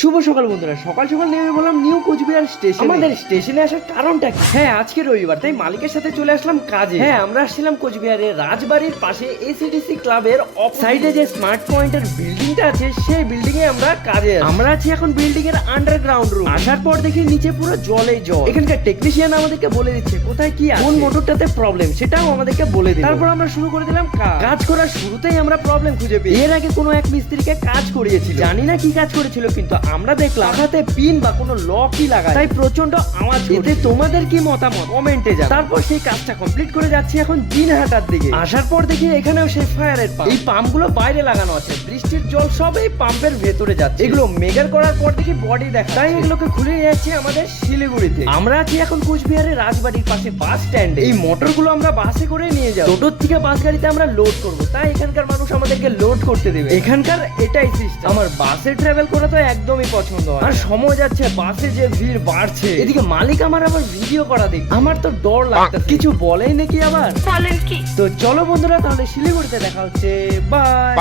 শুভ সকাল বন্ধুরা সকাল সকাল নেমে বললাম নিউ কোচবিহার স্টেশন। আমাদের স্টেশনে আসার কারণটা কি? হ্যাঁ আজকে রবিবার তাই মালিকের সাথে চলে আসলাম কাজে। হ্যাঁ আমরা আসছিলাম কোচবিহারের রাজবাড়ির পাশে এসিডিসি ক্লাবের অফ সাইডে যে স্মার্ট পয়েন্টের বিল্ডিংটা আছে সেই বিল্ডিং এ আমরা কাজে আমরা আছি এখন বিল্ডিং এর আন্ডারগ্রাউন্ড রুম আসার পর দেখি নিচে পুরো জলে জল। এখানকার টেকনিশিয়ান আমাদেরকে বলে দিচ্ছে কোথায় কি কোন মোটরটাতে প্রবলেম সেটাও আমাদেরকে বলে দিল। তারপর আমরা শুরু করে দিলাম কাজ। কাজ করার শুরুতেই আমরা প্রবলেম খুঁজে পেয়ে এর আগে কোনো এক মিস্ত্রিকে কাজ করিয়েছিল। জানি না কি কাজ করেছিল কিন্তু আমরা দেখলাম হাতে পিন বা কোনো লকই লাগায় তাই প্রচণ্ড আওয়াজ এতে তোমাদের কি মতামত? কমেন্টে যা তারপর সেই কাজটা কমপ্লিট করে যাচ্ছি এখন দিনহাটার দিকে। আসার পর দেখি এখানেও সেই ফায়ারের পাম্প। এই পাম্পগুলো বাইরে লাগানো আছে। বৃষ্টির জল সব এই পাম্পের ভেতরে যাচ্ছে। এগুলো মেগার করার পর দেখি বডি দেখা তাই এগুলোকে খুলে যাচ্ছি আমাদের শিলিগুড়িতে। আমরা আছি এখন কুচবিহারের রাজবাড়ির পাশে বাস স্ট্যান্ডে। এই মোটরগুলো আমরা বাসে করে নিয়ে যাব। টোটোর থেকে বাস গাড়িতে আমরা লোড করব। তাই এখানকার মানুষ আমাদেরকে লোড করতে দেবে। এখানকার এটাই সিস্টেম আমার বাসে ট্রাভেল করা তো একদমই পছন্দ হয় আর সময় যাচ্ছে বাসে যে ভিড় বাড়ছে। এদিকে মালিক আমার আবার ভিডিও করা দেখ আমার তো ডর লাগছে কিছু বলেই নাকি আবার? বলেন কি? তো চলো বন্ধুরা তাহলে শিলিগুড়িতে দেখা হচ্ছে। বাই